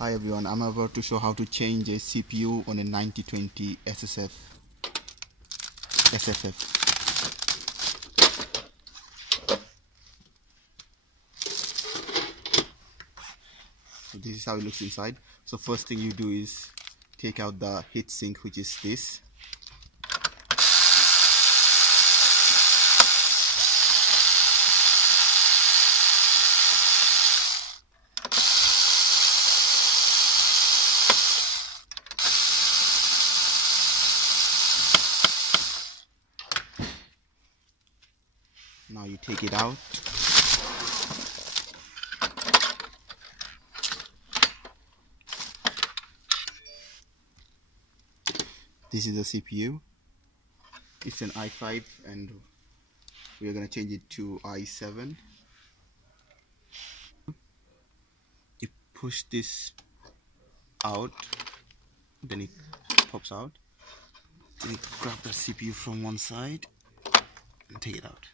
Hi everyone, I'm about to show how to change a CPU on a 9020 SFF. So this is how it looks inside. So first thing you do is take out the heatsink, which is this. Now you take it out. This is the CPU. It's an i5 and we're going to change it to i7. You push this out, then it pops out. Then you grab the CPU from one side and take it out.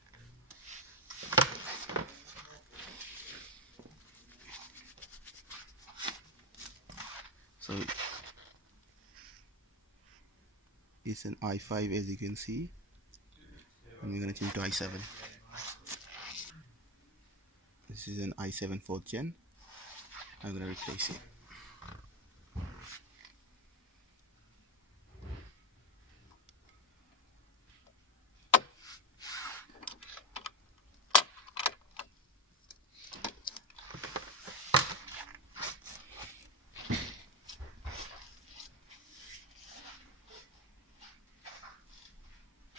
So it's an i5 as you can see, and we're going to change to i7. This is an i7 4th gen. I'm going to replace it.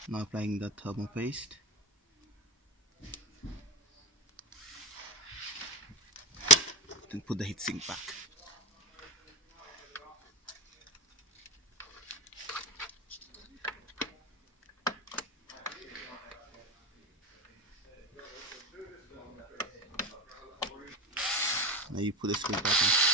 Now applying the thermal paste. Then put the heatsink back. Now you put the screw back in.